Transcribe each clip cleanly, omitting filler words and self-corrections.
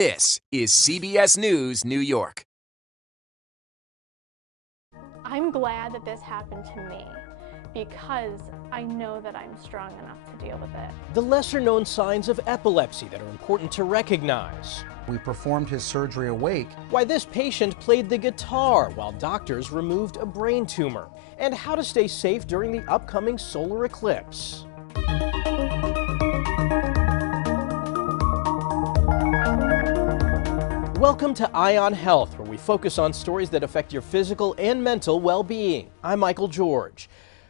This is CBS News, New York. I'm glad that this happened to me because I know that I'm strong enough to deal with it. The lesser-known signs of epilepsy that are important to recognize. We performed his surgery awake. Why this patient played the guitar while doctors removed a brain tumor. And how to stay safe during the upcoming solar eclipse. Welcome to Eye on Health, where we focus on stories that affect your physical and mental well-being. I'm Michael George.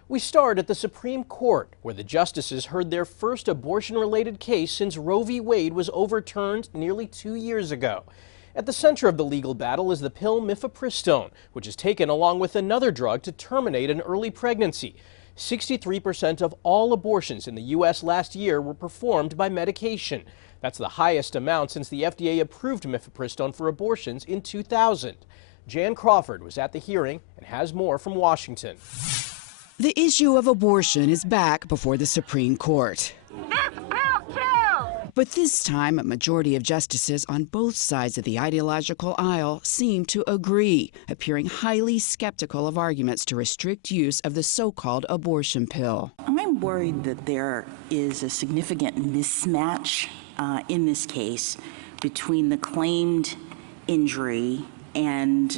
We start at the Supreme Court, where the justices heard their first abortion-related case since Roe v. Wade was overturned nearly 2 years ago. At the center of the legal battle is the pill mifepristone, which is taken along with another drug to terminate an early pregnancy. 63% of all abortions in the U.S. last year were performed by medication. That's the highest amount since the FDA approved mifepristone for abortions in 2000. Jan Crawford was at the hearing and has more from Washington. The issue of abortion is back before the Supreme Court. But this time, a majority of justices on both sides of the ideological aisle seem to agree, appearing highly skeptical of arguments to restrict use of the so-called abortion pill. I'm worried that there is a significant mismatch in this case between the claimed injury and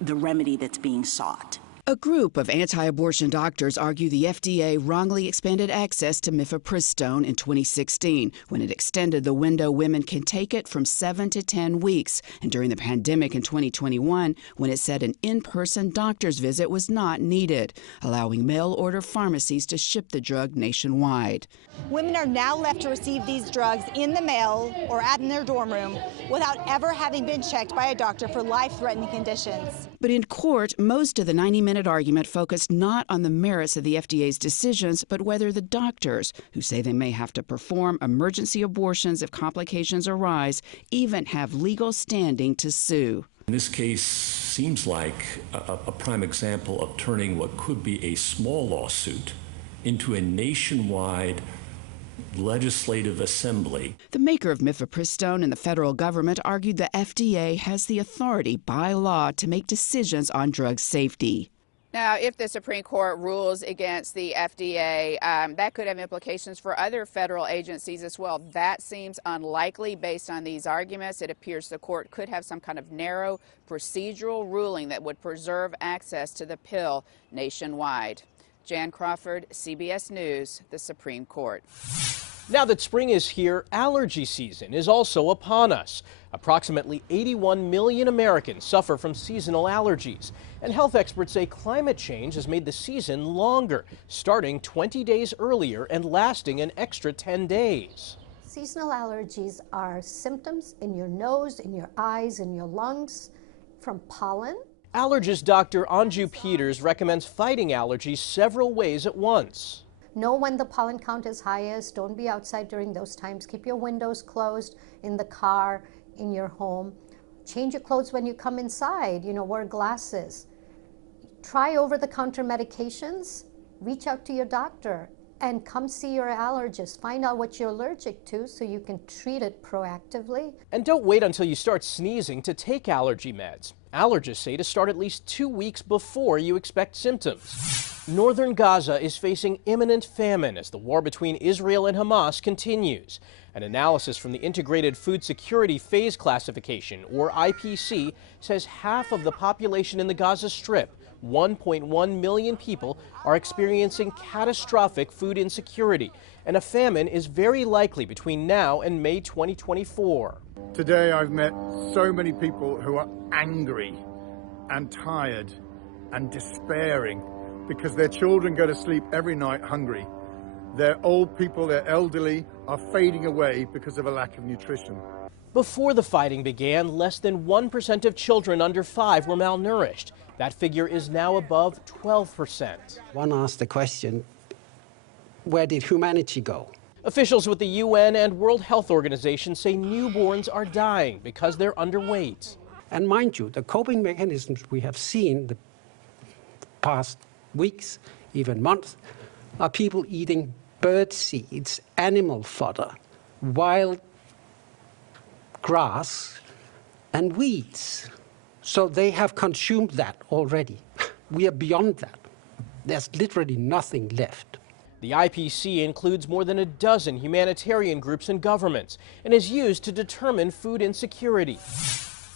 the remedy that's being sought. A group of anti-abortion doctors argue the FDA wrongly expanded access to mifepristone in 2016 when it extended the window women can take it from 7 to 10 weeks, and during the pandemic in 2021 when it said an in-person doctor's visit was not needed, allowing mail-order pharmacies to ship the drug nationwide. Women are now left to receive these drugs in the mail or in their dorm room without ever having been checked by a doctor for life-threatening conditions. But in court, most of the 90-minute argument focused not on the merits of the FDA's decisions, but whether the doctors, who say they may have to perform emergency abortions if complications arise, even have legal standing to sue. This case seems like a prime example of turning what could be a small lawsuit into a nationwide legislative assembly. The maker of mifepristone and the federal government argued the FDA has the authority by law to make decisions on drug safety. Now, if the Supreme Court rules against the FDA, that could have implications for other federal agencies as well. That seems unlikely based on these arguments. It appears the court could have some kind of narrow procedural ruling that would preserve access to the pill nationwide. Jan Crawford, CBS News, the Supreme Court. Now that spring is here, allergy season is also upon us. Approximately 81 million Americans suffer from seasonal allergies, and health experts say climate change has made the season longer, starting 20 days earlier and lasting an extra 10 days. Seasonal allergies are symptoms in your nose, in your eyes, in your lungs from pollen. Allergist Dr. Anju Peters recommends fighting allergies several ways at once. Know when the pollen count is highest. Don't be outside during those times. Keep your windows closed in the car, in your home. Change your clothes when you come inside. Wear glasses. Try over-the-counter medications. Reach out to your doctor and come see your allergist. Find out what you're allergic to so you can treat it proactively. And don't wait until you start sneezing to take allergy meds. Allergists say to start at least 2 weeks before you expect symptoms. Northern Gaza is facing imminent famine as the war between Israel and Hamas continues. An analysis from the Integrated Food Security Phase Classification, or IPC, says half of the population in the Gaza Strip, 1.1 million people, are experiencing catastrophic food insecurity, and a famine is very likely between now and May 2024. Today I've met so many people who are angry and tired and despairing because their children go to sleep every night hungry. Their old people, their elderly, are fading away because of a lack of nutrition. Before the fighting began, less than 1% of children under 5 were malnourished. That figure is now above 12%. One asked the question, where did humanity go? Officials with the UN and World Health Organization say newborns are dying because they're underweight. And mind you, the coping mechanisms we have seen the past weeks, even months, are people eating bird seeds, animal fodder, wild grass and weeds. So they have consumed that already. We are beyond that. There's literally nothing left. The IPC includes more than a dozen humanitarian groups and governments and is used to determine food insecurity.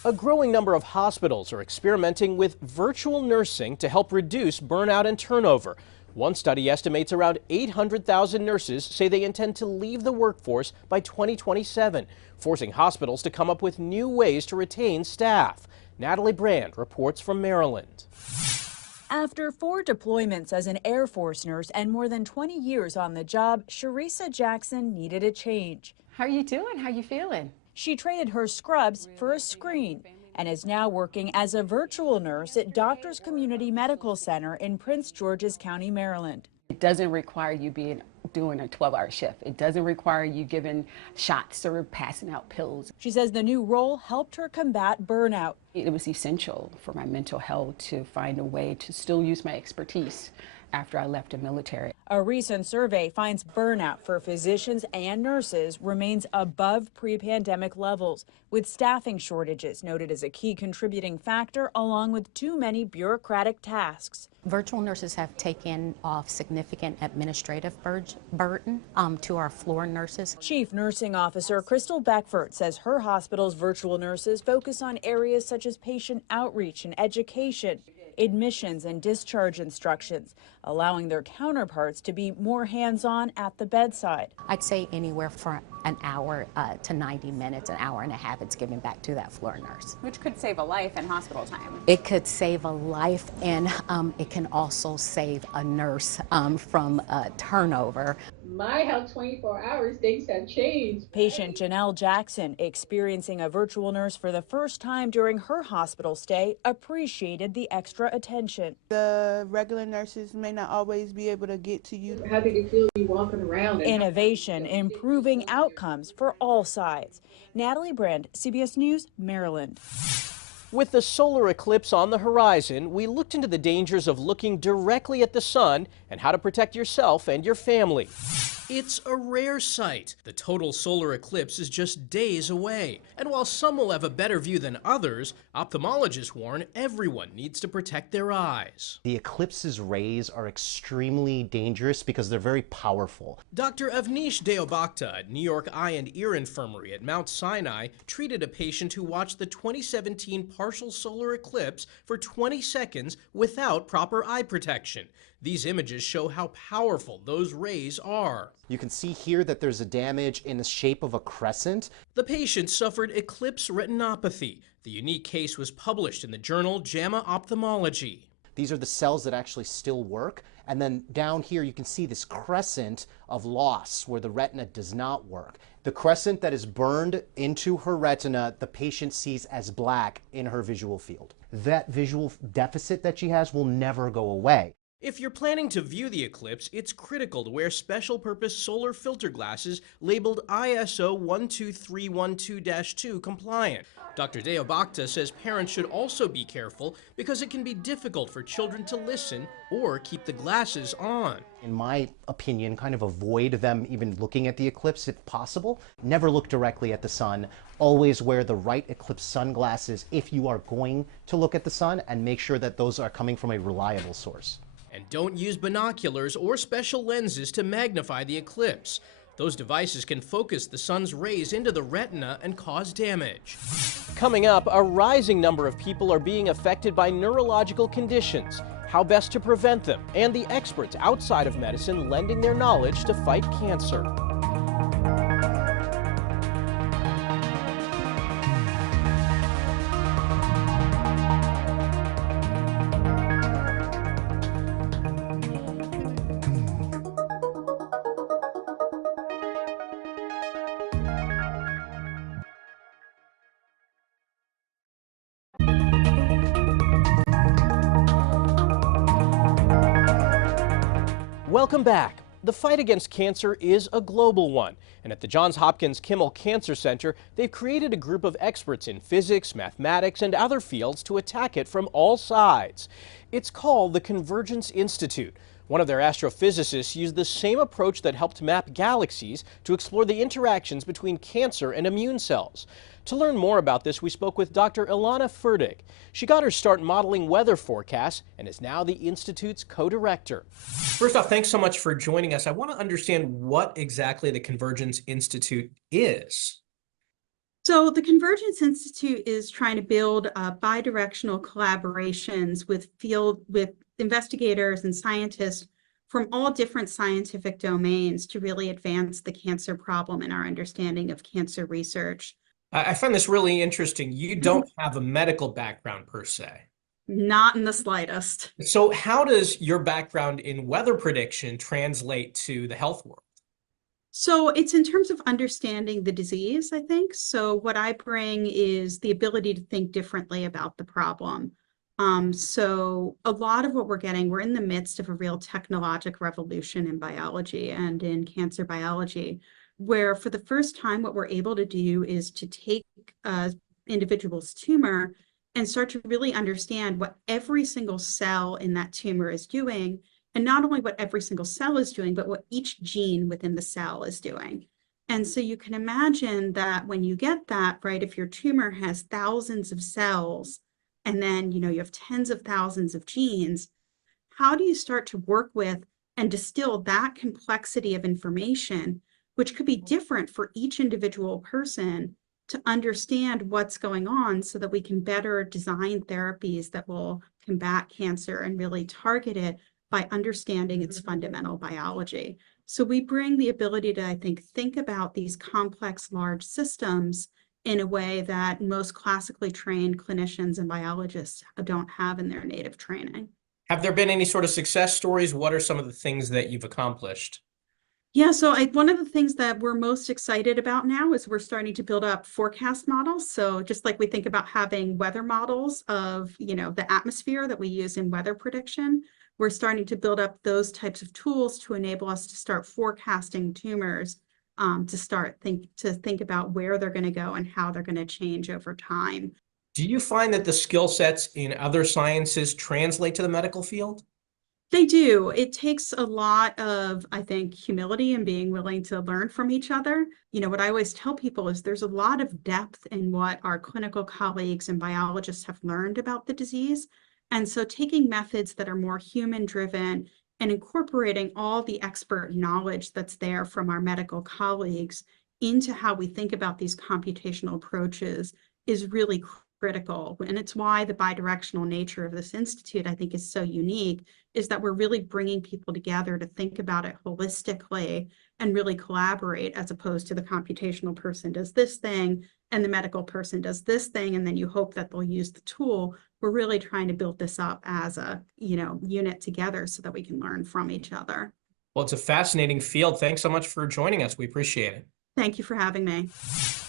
A growing number of hospitals are experimenting with virtual nursing to help reduce burnout and turnover. One study estimates around 800,000 nurses say they intend to leave the workforce by 2027, forcing hospitals to come up with new ways to retain staff. Natalie Brand reports from Maryland. After 4 deployments as an Air Force nurse and more than 20 years on the job, Sharissa Jackson needed a change. How are you doing? How are you feeling? She traded her scrubs for a screen and is now working as a virtual nurse at Doctors Community Medical Center in Prince George's County, Maryland. It doesn't require you doing a 12-hour shift. It doesn't require you giving shots or passing out pills. She says the new role helped her combat burnout. It was essential for my mental health to find a way to still use my expertise after I left the military. A recent survey finds burnout for physicians and nurses remains above pre-pandemic levels, with staffing shortages noted as a key contributing factor, along with too many bureaucratic tasks. Virtual nurses have taken off significant administrative burden to our floor nurses. Chief Nursing Officer Crystal Beckford says her hospital's virtual nurses focus on areas such as patient outreach and education, admissions and discharge instructions, allowing their counterparts to be more hands-on at the bedside. I'd say anywhere from an hour to 90 minutes, an hour and a half, it's given back to that floor nurse. Which could save a life in hospital time. It could save a life, and it can also save a nurse from turnover. My health 24 hours, things have changed. Patient Janelle Jackson, experiencing a virtual nurse for the first time during her hospital stay, appreciated the extra attention. The regular nurses may not always be able to get to you. How did it feel you walking around? Innovation, improving outcomes for all sides. Natalie Brand, CBS News, Maryland. With the solar eclipse on the horizon, we looked into the dangers of looking directly at the sun and how to protect yourself and your family. It's a rare sight. The total solar eclipse is just days away. And while some will have a better view than others, ophthalmologists warn everyone needs to protect their eyes. The eclipse's rays are extremely dangerous because they're very powerful. Dr. Avnish Deobakta at New York Eye and Ear Infirmary at Mount Sinai treated a patient who watched the 2017 partial solar eclipse for 20 seconds without proper eye protection. These images show how powerful those rays are. You can see here that there's a damage in the shape of a crescent. The patient suffered eclipse retinopathy. The unique case was published in the journal JAMA Ophthalmology. These are the cells that actually still work. And then down here you can see this crescent of loss where the retina does not work. The crescent that is burned into her retina, the patient sees as black in her visual field. That visual deficit that she has will never go away. If you're planning to view the eclipse, it's critical to wear special-purpose solar filter glasses labeled ISO 12312-2 compliant. Dr. Deobakta says parents should also be careful because it can be difficult for children to listen or keep the glasses on. In my opinion, kind of avoid them even looking at the eclipse if possible. Never look directly at the sun. Always wear the right eclipse sunglasses if you are going to look at the sun, and make sure that those are coming from a reliable source. And don't use binoculars or special lenses to magnify the eclipse. Those devices can focus the sun's rays into the retina and cause damage. Coming up, a rising number of people are being affected by neurological conditions, how best to prevent them, and the experts outside of medicine lending their knowledge to fight cancer. Welcome back. The fight against cancer is a global one, and at the Johns Hopkins Kimmel Cancer Center, they've created a group of experts in physics, mathematics, and other fields to attack it from all sides. It's called the Convergence Institute. One of their astrophysicists used the same approach that helped map galaxies to explore the interactions between cancer and immune cells. To learn more about this, we spoke with Dr. Ilana Furtick. She got her start modeling weather forecasts and is now the Institute's co-director. First off, thanks so much for joining us. I want to understand what exactly the Convergence Institute is. So the Convergence Institute is trying to build bidirectional collaborations with investigators and scientists from all different scientific domains to really advance the cancer problem and our understanding of cancer research. I find this really interesting. You don't have a medical background per se. Not in the slightest. So how does your background in weather prediction translate to the health world? So it's in terms of understanding the disease, I think. So what I bring is the ability to think differently about the problem. So a lot of what we're in the midst of a real technological revolution in biology and in cancer biology, where for the first time, what we're able to do is to take individual's tumor and start to really understand what every single cell in that tumor is doing. And not only what every single cell is doing, but what each gene within the cell is doing. And so you can imagine that when you get that, right, if your tumor has thousands of cells, and then, you have tens of thousands of genes, how do you start to work with and distill that complexity of information, which could be different for each individual person, to understand what's going on so that we can better design therapies that will combat cancer and really target it by understanding its fundamental biology. So we bring the ability to, I think about these complex, large systems in a way that most classically trained clinicians and biologists don't have in their native training. Have there been any sort of success stories? What are some of the things that you've accomplished? Yeah, so one of the things that we're most excited about now is we're starting to build up forecast models. So just like we think about having weather models of, the atmosphere that we use in weather prediction, we're starting to build up those types of tools to enable us to start forecasting tumors, to think about where they're going to go and how they're going to change over time. Do you find that the skill sets in other sciences translate to the medical field? They do. It takes a lot of, I think, humility and being willing to learn from each other. What I always tell people is there's a lot of depth in what our clinical colleagues and biologists have learned about the disease. And so taking methods that are more human-driven and incorporating all the expert knowledge that's there from our medical colleagues into how we think about these computational approaches is really critical. And it's why the bidirectional nature of this institute, I think, is so unique, is that we're really bringing people together to think about it holistically and really collaborate, as opposed to the computational person does this thing and the medical person does this thing, and then you hope that they'll use the tool. We're really trying to build this up as a, unit together so that we can learn from each other. Well, it's a fascinating field. Thanks so much for joining us. We appreciate it. Thank you for having me.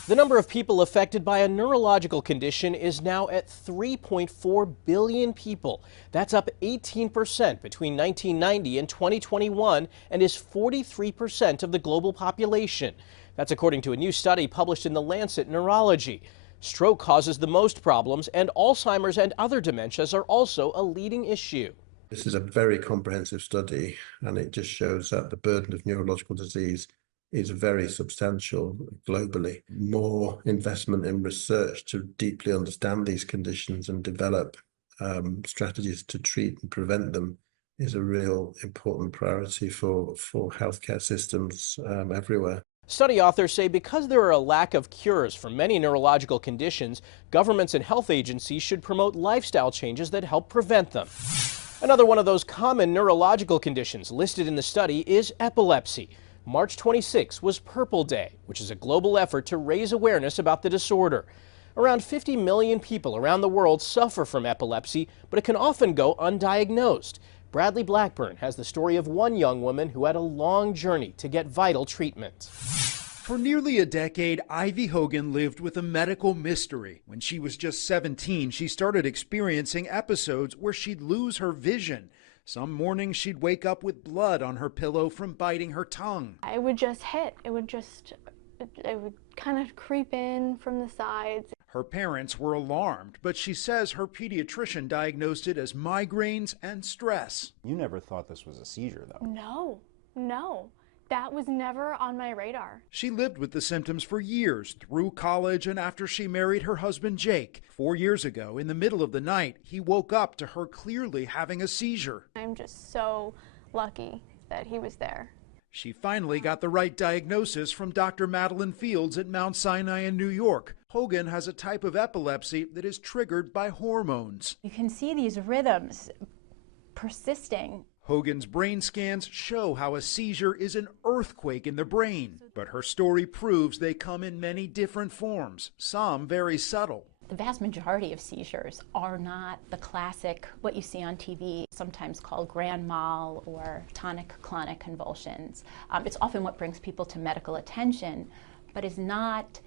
The number of people affected by a neurological condition is now at 3.4 billion people. That's up 18% between 1990 and 2021 and is 43% of the global population. That's according to a new study published in The Lancet Neurology. Stroke causes the most problems, and Alzheimer's and other dementias are also a leading issue. This is a very comprehensive study, and it just shows that the burden of neurological disease is very substantial globally. More investment in research to deeply understand these conditions and develop strategies to treat and prevent them is a real important priority for healthcare systems everywhere. Study authors say because there are a lack of cures for many neurological conditions, governments and health agencies should promote lifestyle changes that help prevent them. Another one of those common neurological conditions listed in the study is epilepsy. March 26 was Purple Day, which is a global effort to raise awareness about the disorder. Around 50 million people around the world suffer from epilepsy, but it can often go undiagnosed. Bradley Blackburn has the story of one young woman who had a long journey to get vital treatment. For nearly a decade, Ivy Hogan lived with a medical mystery. When she was just 17, she started experiencing episodes where she'd lose her vision. Some mornings she'd wake up with blood on her pillow from biting her tongue. It would just hit. It would kind of creep in from the sides. Her parents were alarmed, but she says her pediatrician diagnosed it as migraines and stress. You never thought this was a seizure, though? No. That was never on my radar. She lived with the symptoms for years, through college and after she married her husband Jake. 4 years ago, in the middle of the night, he woke up to her clearly having a seizure. I'm just so lucky that he was there. She finally got the right diagnosis from Dr. Madeline Fields at Mount Sinai in New York. Hogan has a type of epilepsy that is triggered by hormones. You can see these rhythms persisting. Hogan's brain scans show how a seizure is an earthquake in the brain, but her story proves they come in many different forms, some very subtle. The vast majority of seizures are not the classic, what you see on TV, sometimes called grand mal or tonic-clonic convulsions. It's often what brings people to medical attention, but is not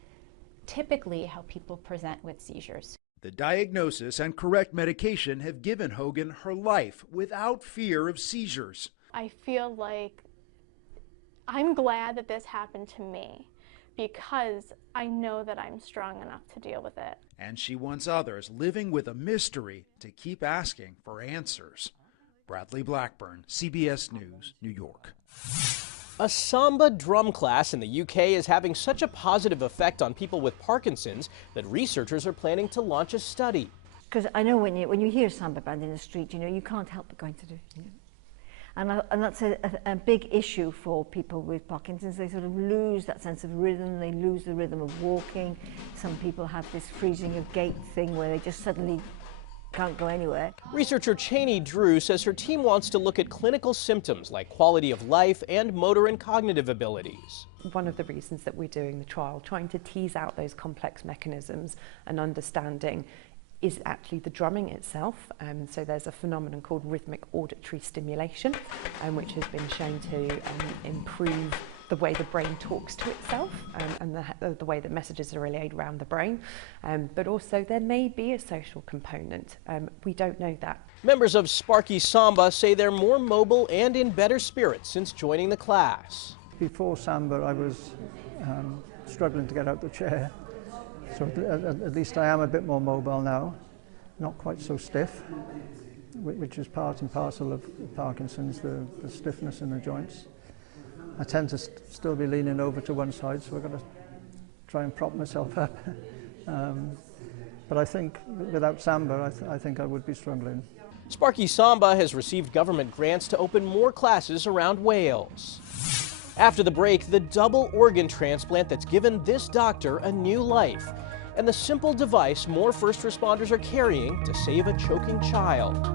typically how people present with seizures. The diagnosis and correct medication have given Hogan her life without fear of seizures. I feel like I'm glad that this happened to me because I know that I'm strong enough to deal with it. And she wants others living with a mystery to keep asking for answers. Bradley Blackburn, CBS News, New York. A samba drum class in the UK is having such a positive effect on people with Parkinson's that researchers are planning to launch a study. Because I know when you hear a samba band in the street, you can't help but going to do it. And that's a big issue for people with Parkinson's. They sort of lose that sense of rhythm, they lose the rhythm of walking. Some people have this freezing of gait thing where they just suddenly can't go anywhere. Researcher Cheney Drew says her team wants to look at clinical symptoms like quality of life and motor and cognitive abilities. One of the reasons that we're doing the trial, trying to tease out those complex mechanisms and understanding, is actually the drumming itself. So there's a phenomenon called rhythmic auditory stimulation, which has been shown to improve the way the brain talks to itself and the way that messages are relayed around the brain. But also there may be a social component. We don't know that. Members of Sparky Samba say they're more mobile and in better spirits since joining the class. Before Samba, I was struggling to get out the chair. So at least I am a bit more mobile now, not quite so stiff, which is part and parcel of Parkinson's, the stiffness in the joints. I tend to still be leaning over to one side, so I've got to try and prop myself up. But I think without Samba, I think I would be struggling. Sparky Samba has received government grants to open more classes around Wales. After the break, the double organ transplant that's given this doctor a new life, and the simple device more first responders are carrying to save a choking child.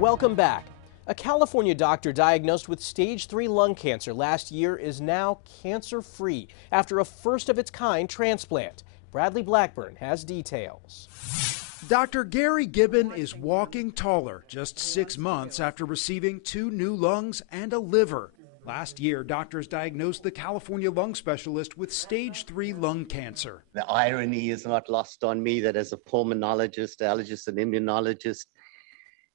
Welcome back. A California doctor diagnosed with stage 3 lung cancer last year is now cancer-free after a first-of-its-kind transplant. Bradley Blackburn has details. Dr. Gary Gibbon is walking taller just 6 months after receiving 2 new lungs and a liver. Last year, doctors diagnosed the California lung specialist with stage 3 lung cancer. The irony is not lost on me that as a pulmonologist, allergist, and immunologist,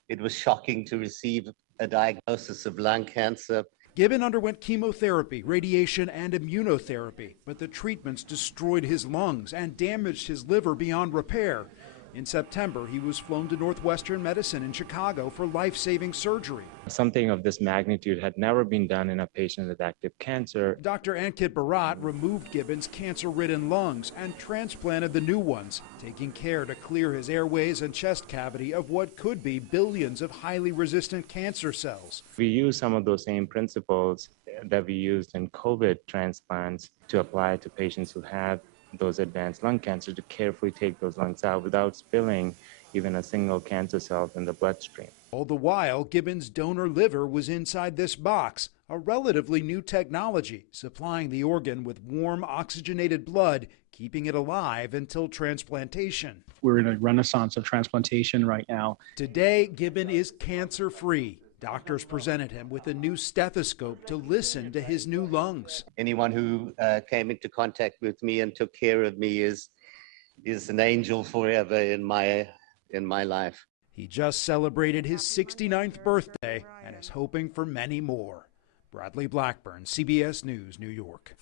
it was shocking to receive a diagnosis of lung cancer. Gibbon underwent chemotherapy, radiation, and immunotherapy, but the treatments destroyed his lungs and damaged his liver beyond repair. In September, he was flown to Northwestern Medicine in Chicago for life-saving surgery. Something of this magnitude had never been done in a patient with active cancer. Dr. Ankit Bharat removed Gibbon's cancer-ridden lungs and transplanted the new ones, taking care to clear his airways and chest cavity of what could be billions of highly resistant cancer cells. We use some of those same principles that we used in COVID transplants to apply to patients who have those advanced lung cancer, to carefully take those lungs out without spilling even a single cancer cell in the bloodstream. All the while, Gibbon's donor liver was inside this box, a relatively new technology, supplying the organ with warm, oxygenated blood, keeping it alive until transplantation. We're in a renaissance of transplantation right now. Today, Gibbon is cancer-free. Doctors presented him with a new stethoscope to listen to his new lungs. Anyone who came into contact with me and took care of me is an angel forever in my life. He just celebrated his 69th birthday and is hoping for many more. Bradley Blackburn, CBS News, New York.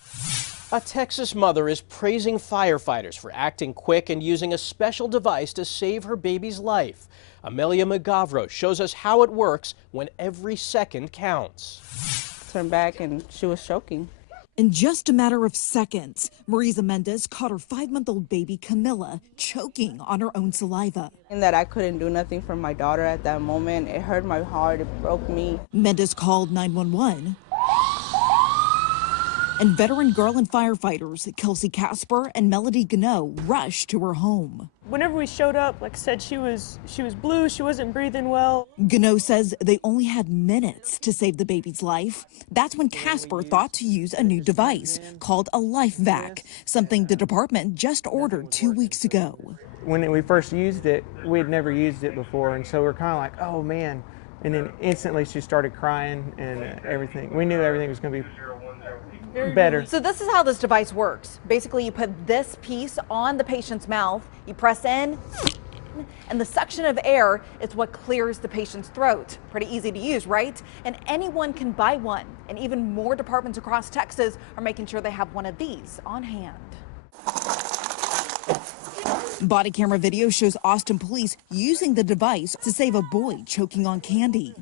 A Texas mother is praising firefighters for acting quick and using a special device to save her baby's life. Amelia McGavro shows us how it works when every second counts. Turned back and she was choking. In just a matter of seconds, Marisa Mendez caught her 5-month-old baby Camilla choking on her own saliva. And that I couldn't do nothing for my daughter at that moment. It hurt my heart, it broke me. Mendez called 911. And veteran Garland firefighters Kelsey Casper and Melody Gano rushed to her home. Whenever we showed up, like I said, she was blue, she wasn't breathing well. Gano says they only had minutes to save the baby's life. That's when Casper thought to use a new device called a life vac, something the department just ordered 2 weeks ago. When we first used it, we had never used it before, and so we're kind of like, oh man. And then instantly she started crying and everything. We knew everything was going to be better. So this is how this device works. Basically, you put this piece on the patient's mouth, you press in, and the suction of air is what clears the patient's throat. Pretty easy to use, right? And anyone can buy one. And even more departments across Texas are making sure they have one of these on hand. Body camera video shows Austin police using the device to save a boy choking on candy.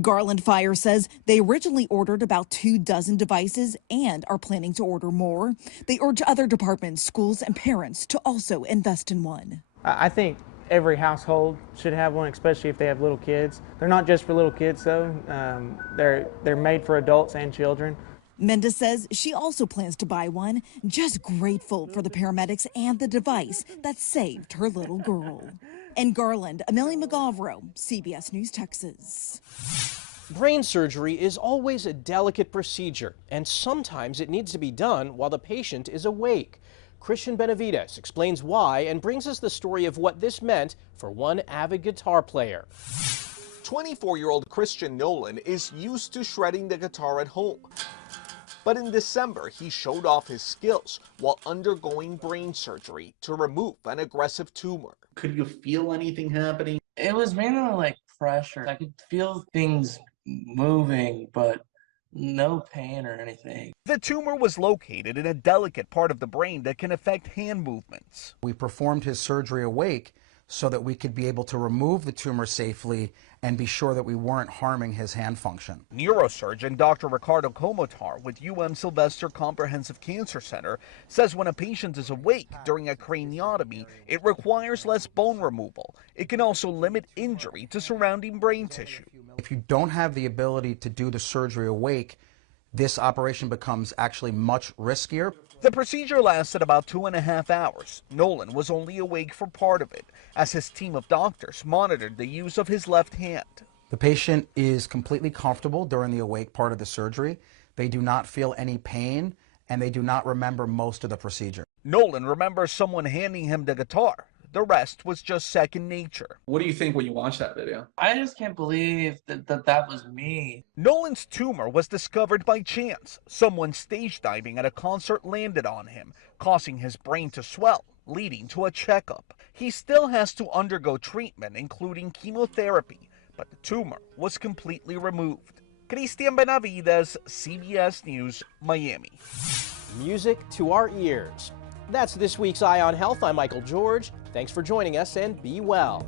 Garland Fire says they originally ordered about 24 devices and are planning to order more. They urge other departments, schools, and parents to also invest in one. I think every household should have one, especially if they have little kids. They're not just for little kids, though. They're made for adults and children. Mendez says she also plans to buy one, just grateful for the paramedics and the device that saved her little girl. In Garland, Amelia McGavro, CBS News, Texas. Brain surgery is always a delicate procedure, and sometimes it needs to be done while the patient is awake. Christian Benavides explains why and brings us the story of what this meant for one avid guitar player. 24-year-old Christian Nolan is used to shredding the guitar at home. But in December, he showed off his skills while undergoing brain surgery to remove an aggressive tumor. Could you feel anything happening? It was mainly like pressure. I could feel things moving, but no pain or anything. The tumor was located in a delicate part of the brain that can affect hand movements. We performed his surgery awake so that we could be able to remove the tumor safely and be sure that we weren't harming his hand function. Neurosurgeon Dr. Ricardo Comotar with Sylvester Comprehensive Cancer Center says when a patient is awake during a craniotomy, it requires less bone removal. It can also limit injury to surrounding brain tissue. If you don't have the ability to do the surgery awake, this operation becomes actually much riskier. The procedure lasted about 2.5 hours. Nolan was only awake for part of it, as his team of doctors monitored the use of his left hand. The patient is completely comfortable during the awake part of the surgery. They do not feel any pain, and they do not remember most of the procedure. Nolan remembers someone handing him the guitar. The rest was just second nature. What do you think when you watch that video? I just can't believe that was me. Nolan's tumor was discovered by chance. Someone stage diving at a concert landed on him, causing his brain to swell, leading to a checkup. He still has to undergo treatment, including chemotherapy, but the tumor was completely removed. Christian Benavides, CBS News, Miami. Music to our ears. That's this week's Eye on Health. I'm Michael George. Thanks for joining us and be well.